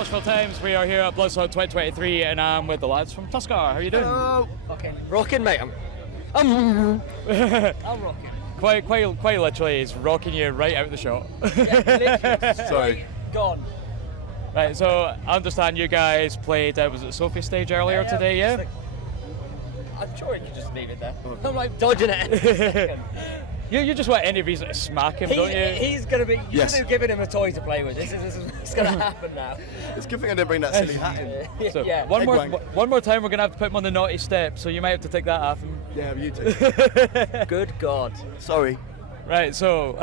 Moshville Times. We are here at Bloodstock 2023, and I'm with the lads from Tuskar. How are you doing? Fucking rocking, mate. I'm rocking. Quite literally, he's rocking you right out of the shot. Literally. Sorry. Gone. Right, so I understand you guys played, was it SOPHIE stage earlier today, yeah? I'm sure you could just leave it there. I'm like dodging it. You just want any reason to smack him, don't you? He's going to be, Yes. you're giving him a toy to play with. This is what's going to happen now. It's a good thing I didn't bring that silly hat in. So Yeah. one Egg more time, we're going to have to put him on the naughty step, so you might have to take that off him. Yeah, you too. Good God. Sorry. Right, so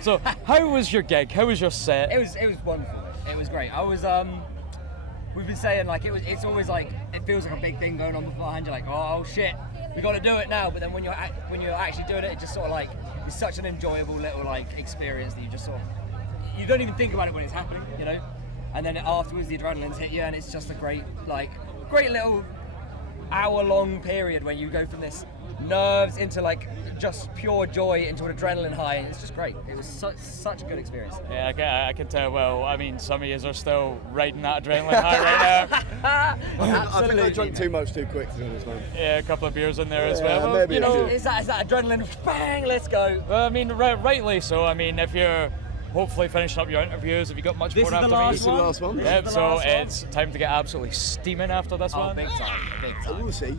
so how was your gig? How was your set? It was wonderful. It was great. I was we've been saying like it's always like it feels like a big thing going on beforehand. You're like, oh shit, we got to do it now. But then when you're actually doing it, it just sort of like it's such an enjoyable little like experience that you just sort of you don't even think about it when it's happening, you know. And then afterwards the adrenaline's hit you, and it's just a great little hour-long period where you go from this nerves into like just pure joy into an adrenaline high. It's just great. It was such a good experience. Yeah, I can tell. Well, I mean, some of you are still riding that adrenaline high right now. I think I drank too much too quick, to be honest, man. Yeah, a couple of beers in there as Yeah, well. maybe You a know, few. It's that adrenaline. Bang! Let's go. well, I mean, rightly so. I mean, if you're hopefully finishing up your interviews, have you got much This more is the after last This is the one. last one. This Yep, is the so last one. it's time to get absolutely steaming after this Oh, one. big time, big time. We'll see.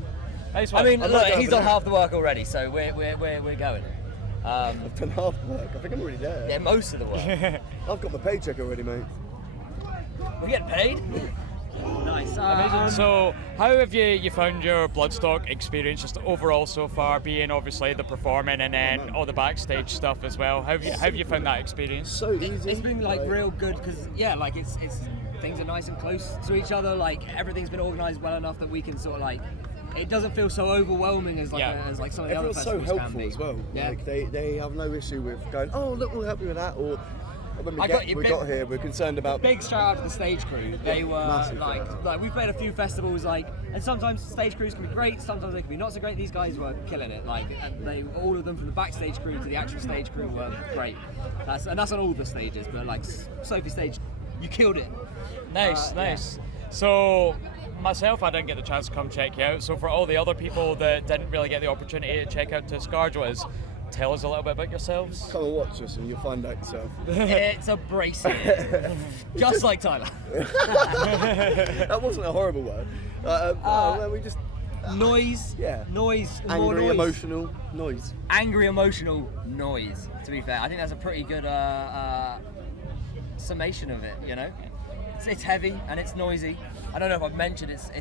Nice I one. mean, I'm look, not going he's for done that. half the work already, so we're going. I've done half the work. I think I'm already there. Yeah, most of the work. I've got my paycheck already, mate. We're getting paid. Nice. Amazing. So, how have you found your Bloodstock experience just overall so far, being obviously the performing and then all the backstage stuff as well? How have you found that experience? So easy. It's been like real good because it's things are nice and close to each other. Like everything's been organised well enough that we can sort of like. It doesn't feel so overwhelming as like some of the other Everyone's so festivals can helpful be. as well. Yeah. Like they have no issue with going, oh look, we'll help you with that, or when we I got you, big- got here, we're concerned about. Big shout out to the stage crew. They were massive like shout out. we've played a few festivals and sometimes stage crews can be great, sometimes they can be not so great. These guys were killing it. And all of them from the backstage crew to the actual stage crew were great. That's on all the stages, but like SOPHIE stage, you killed it. Nice, nice. So, myself, I didn't get the chance to come check you out. So, for all the other people that didn't really get the opportunity to check out Tuskar, tell us a little bit about yourselves. Come and watch us, and you'll find out yourself. It's abrasive, just like Tyler. That wasn't a horrible word. Well, we just Noise, Yeah. noise, more angry, noise. emotional noise. Angry, emotional noise. To be fair, I think that's a pretty good summation of it. You know, it's heavy and it's noisy. I don't know if I've mentioned it's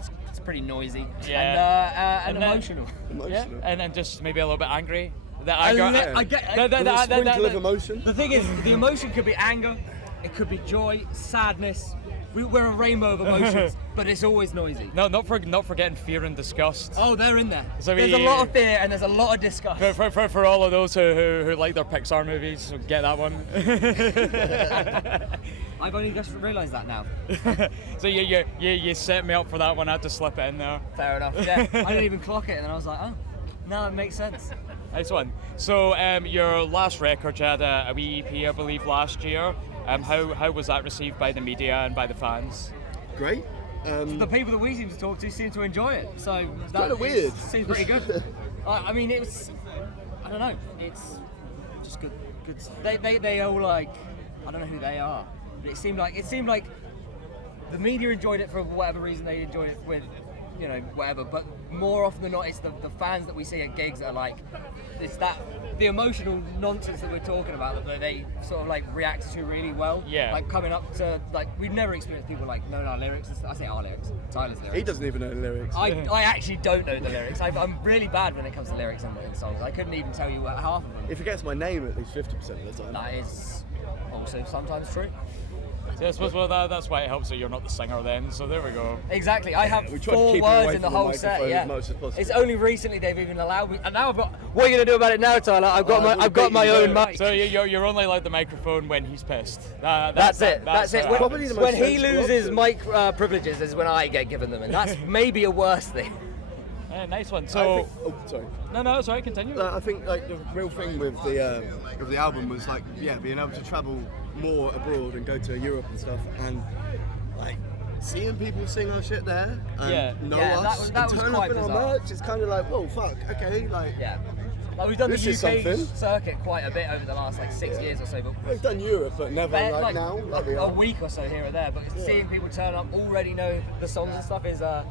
pretty noisy and And then- emotional. Yeah, Emotional. and then just maybe a little bit angry. That I anger. li- I get- I- With a sprinkle of emotion. The thing is, the emotion could be anger, it could be joy, sadness. We're a rainbow of emotions, but it's always noisy. No, not forgetting fear and disgust. Oh, they're in there. So There's a lot of fear and there's a lot of disgust. For all of those who like their Pixar movies, so get that one. I've only just realised that now. So you set me up for that one. I had to slip it in there. Fair enough. Yeah, I didn't even clock it, and then I was like, oh, no, it makes sense. Nice one. So your last record, you had a wee EP, I believe, last year. How was that received by the media and by the fans? Great. The people that we seem to talk to seem to enjoy it, so that kinda weird. seems pretty good. I mean, it was, I don't know, it's just good. They all like, I don't know who they are, but it seemed like the media enjoyed it for whatever reason they enjoyed it with, you know, whatever. But more often than not, it's the fans that we see at gigs that are like, it's the emotional nonsense that we're talking about that they sort of like react to really well. Yeah. Like coming up to, like, we've never experienced people like knowing our lyrics. I say our lyrics, Tyler's lyrics. He doesn't even know the lyrics. I actually don't know the lyrics. I'm really bad when it comes to lyrics in songs. I couldn't even tell you half of them. He forgets my name at least 50% of the time. That is also sometimes true. Yeah, I suppose that's why it helps that you're not the singer then. So there we go. Exactly. I have We try to 4 keep it words away in the from the whole set. microphone Yeah. as much as possible. It's only recently they've even allowed me, and now I've got. What are you gonna do about it now, Tyler? I've got my own mic. So you're only allowed the microphone when he's pissed. That's it. That's it. Probably the most When he sensible loses option. mic privileges is when I get given them, and that's maybe a worse thing. Nice one. I So think, sorry. no, sorry, continue. I think like the real thing with the album was like being able to travel more abroad and go to Europe and stuff, and like seeing people sing our shit there and Yeah. know Yeah, us that and was turn quite up in our bizarre. merch, it's kind of like, whoa, fuck, okay, like Yeah. Like we've done This the is UK something. circuit quite a bit over the last like 6 years or so, but we've done Europe, but never like now, like we a are. week or so here or there. But seeing people turn up, already know the songs and stuff is a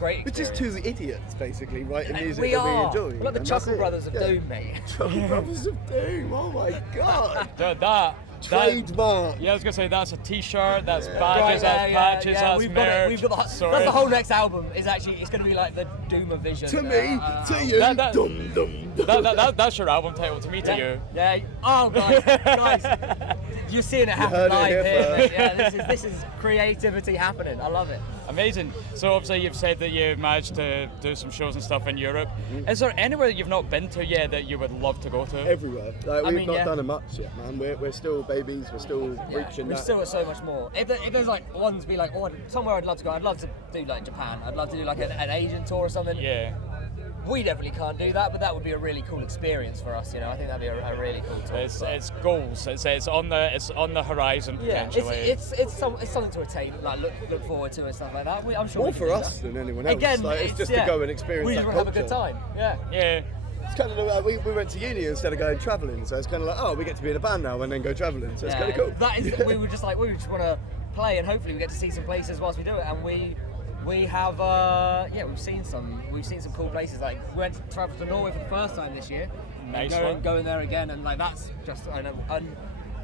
great We're just experience. two idiots, basically, writing music we that are. we enjoy. We're like the and that's Chuckle it. Brothers of Yeah. Doom, mate. Chuckle Brothers of Doom, oh my god. That Trademark. yeah, I was gonna say that's a T-shirt, that's Right, badges, that's patches, that's we've merch. got it. We've got the, Sorry. that's the whole next album. Is actually it's going to be like the Doomer vision. To me, to you, that- dum dum dum. That's your album title. To me, to you. Yeah. Oh, guys, you're seeing it happen heard it live here here. first. Mate. Yeah, this is creativity happening. I love it. Amazing. So obviously you've said that you've managed to do some shows and stuff in Europe. Is there anywhere that you've not been to yet that you would love to go to? Everywhere. Like, I we've mean, not yeah. done it much yet, man. We're still babies. We're still Yeah, reaching we've that. still got so much more. If there's like ones be like, oh, somewhere I'd love to go. I'd love to do like Japan. I'd love to do like an Asian tour or something. Yeah. We definitely can't do that, but that would be a really cool experience for us. You know, I think that'd be a really cool tour. It's goals. It's on the horizon Yeah, potentially. it's something to attain, like look forward to and stuff like that. I'm sure More we can for do us that. than anyone else. Again, Like, it's just to go and experience we that just want to have a culture. good time. Yeah. Yeah. It's kind of like we went to uni instead of going travelling, so it's kind of like, oh, we get to be in a band now and then go travelling, so it's kind of cool. That is, we just want to play and hopefully we get to see some places whilst we do it, and we have we've seen some cool places. Like we went to travel to Norway for the first time this year. Nice and one. going there again, and like that's just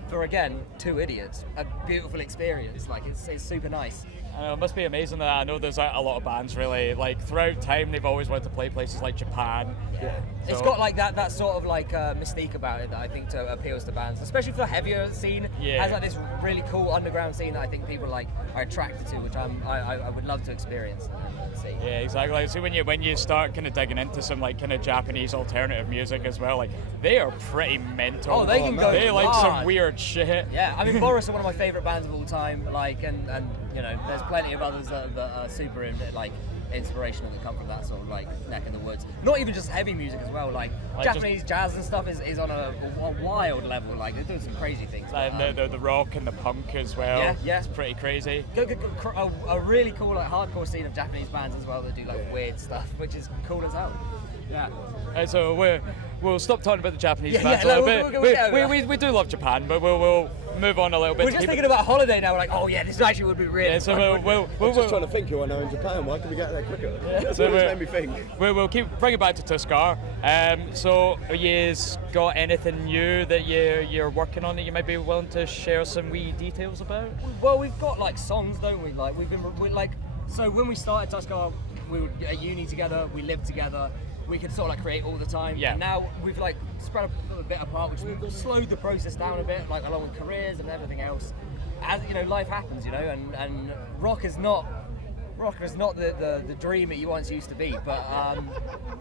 for again two idiots, a beautiful experience. Like it's super nice. I know, it must be amazing that I know there's a lot of bands really like throughout time they've always wanted to play places like Japan. Yeah. It's So- got like that sort of like mystique about it that I think appeals to bands, especially for the heavier scene. Yeah. It has like this really cool underground scene that I think people like are attracted to, which I would love to experience and see. Yeah, exactly. Like, so when you start kind of digging into some like kind of Japanese alternative music as well, like they are pretty mental. Oh, they can go They like some hard. weird shit. Yeah, I mean Boris are one of my favourite bands of all time. Like, and you know, there's plenty of others that are super inspirational that come from that sort of like neck in the woods. Not even just heavy music as well. Like Japanese jazz and stuff is on a wild level. Like they're doing some crazy things. And the rock and the punk as well. Yeah. It's pretty crazy. A really cool like hardcore scene of Japanese bands as well that do like weird stuff, which is cool as hell. Yeah. So we'll stop talking about the Japanese Yeah, bands yeah, a little no, bit. we'll get over We do love Japan, but we'll move on a little bit. We're to just keep thinking it- about holiday now. We're like, oh yeah, this actually would be really Yeah, so fun. we'll I'm just trying to think who I know in Japan. Why can we get there quicker? That's So what we're- it's made me think. We'll keep bring it back to Tuskar. So have you got anything new that you're working on that you might be willing to share some wee details about? Well, we've got like songs, don't we? Like we like. So when we started Tuskar, we were at uni together. We lived together. We could sort of like create all the time. Yeah. And now we've like spread a bit apart, which slowed the process down a bit, like along with careers and everything else. As you know, life happens, you know, and rock is not the dream that you once used to be. But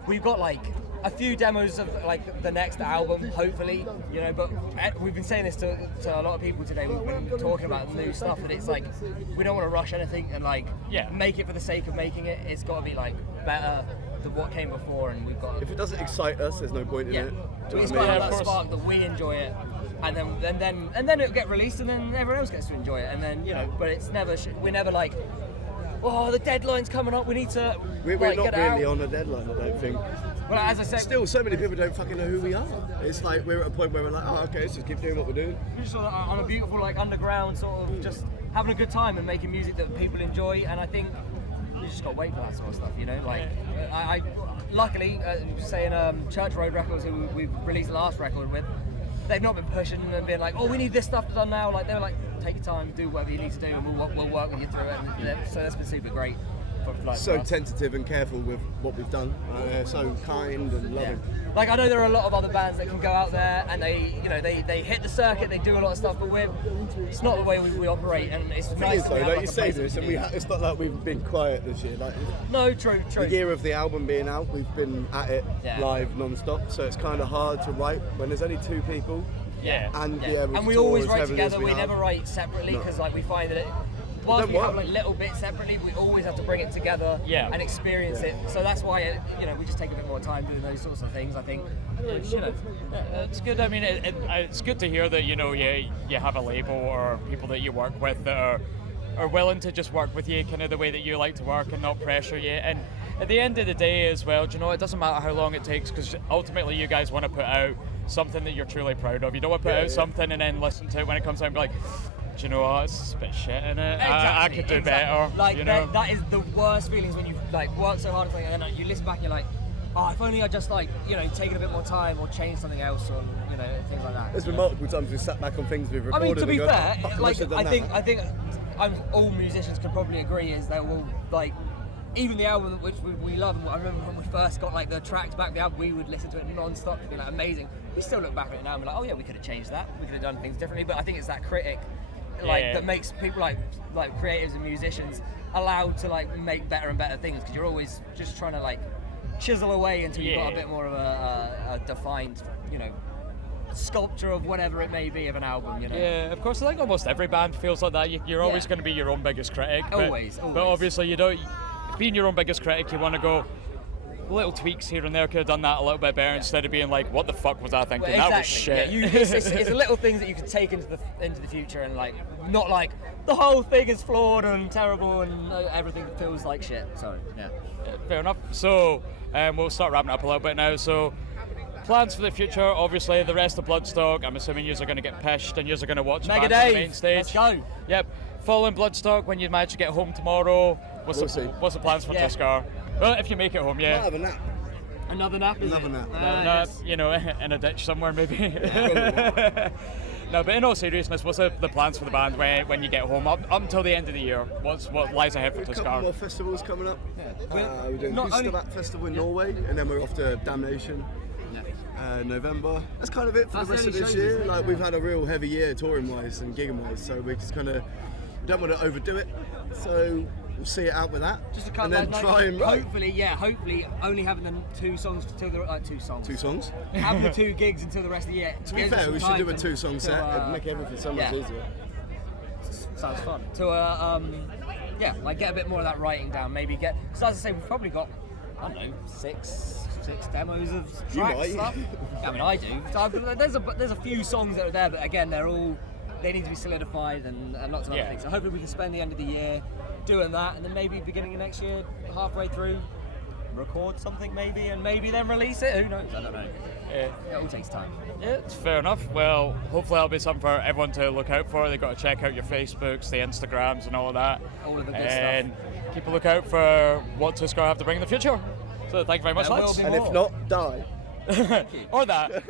we've got like a few demos of like the next album, hopefully, you know. But we've been saying this to a lot of people today. We've been talking about new stuff, and it's like we don't want to rush anything and like make it for the sake of making it. It's got to be like better than what came before, and we've got. If it doesn't excite us, there's no point in it. Do you It's know what got I to mean? have that Of course. spark that we enjoy it, and then it'll get released, and then everyone else gets to enjoy it, and then you know. But it's never we're never like, oh, the deadline's coming up. We need to. We're like, not get it really out. on a deadline, I don't think. Well, as I said, Still, so many people don't fucking know who we are. It's like we're at a point where we're like, oh, okay, let's just keep doing what we're doing. we're just on a beautiful like underground sort of just having a good time and making music that people enjoy, and I think you just got to wait for that sort of stuff, you know. Like, I luckily saying Church Road Records, who we've released the last record with, they've not been pushing and being like, oh, we need this stuff done now. Like they were like, take your time, do whatever you need to do, and we'll work with you through it. And so that's been super great. So tentative and careful with what we've done. So kind and loving. Like I know there are a lot of other bands that can go out there and they hit the circuit, they do a lot of stuff, but it's not the way we operate, and it's Thing nice is, that though, we have, like like, you a say place this, to and do. it's not like we've been quiet this year. Like No, true. the year of the album being out, we've been at it live non-stop, so it's kind of hard to write when there's only two people. Yeah. And And we always write together. We never write separately because like we find that whilst we have like little bits separately, we always have to bring it together and experience it. So that's why we just take a bit more time doing those sorts of things. I think. Which, It's good. I mean, it's good to hear that you have a label or people that you work with that are are willing to just work with you kind of the way that you like to work and not pressure you. And at the end of the day as well, do you know, it doesn't matter how long it takes, because ultimately you guys want to put out something that you're truly proud of. You don't want to put out something and then listen to it when it comes out and be like, do you know what, it's a bit shit in it. I could do better. Like, you know? that is the worst feelings when you like work so hard and then you listen back and you're like, oh, if only I just like, you know, taken a bit more time or changed something else, or you know, things like that. There's been multiple times we've sat back on things we've recorded. I mean, to be and fair, "Fuck, like should've I done that." think all musicians can probably agree is that we'll like, even the album which we love. And I remember when we first got like the tracks back, the album, we would listen to it non-stop, it'd be like amazing. We still look back at it now and be like, oh yeah, we could have changed that. We could have done things differently. But I think it's that critic, like that makes people like creatives and musicians allowed to like make better and better things, because you're always just trying to like chisel away until you've got a bit more of a defined, you know, sculpture of whatever it may be of an album, you know. Yeah, of course. I think almost every band feels like that. You're always going to be your own biggest critic. Always. But obviously, you don't. Being your own biggest critic, you want to go little tweaks here and there. Could have done that a little bit better instead of being like, "What the fuck was I thinking? Well, That was shit." Yeah, it's little things that you can take into the future, and like not like the whole thing is flawed and terrible and everything feels like shit. So yeah. Fair enough. So we'll start wrapping up a little bit now. So plans for the future, obviously the rest of Bloodstock, I'm assuming you're going to get pished and you're going to watch Mega bands on the Dave, main stage. let's go. Yep. Following Bloodstock, when you manage to get home tomorrow, what's the plans for Tuskar? Well, if you make it home, Might have a nap. Another nap. Another nap. Yes. You know, in a ditch somewhere maybe. No, but in all seriousness, what's the plans for the band when you get home up until the end of the year? What lies ahead for A couple Tuskar? more festivals coming up. We're doing Not only- Bloodstock Festival in Norway, and then we're off to Damnation. November. That's kind of it for That's the rest of early this shows, year. isn't it? Like, we've had a real heavy year touring wise and gigging wise, so we just kind of don't want to overdo it. So we'll see it out with that, Just to and then try and write. Hopefully, only having the two songs till the two songs. Having the 2 gigs until the rest of the year. To be fair, we should do a 2-song set. It'd make everything so much easier. Sounds fun. To like get a bit more of that writing down. Maybe get. Because as I say, we've probably got, I don't know, six demos of You tracks might. stuff. I mean, I do. So there's a few songs that are there, but again, they need to be solidified and lots of other things. So hopefully we can spend the end of the year doing that, and then maybe beginning of next year, halfway through, record something maybe, and maybe then release it. Who knows? I don't know. Yeah. It all takes time. Yeah, it's fair enough. Well, hopefully that'll be something for everyone to look out for. They've got to check out your Facebooks, the Instagrams and all of that. All of the good and keep a lookout for what Tuskar have to bring in the future. So thank you very much, There will lads. be And if more. not, die. Or that.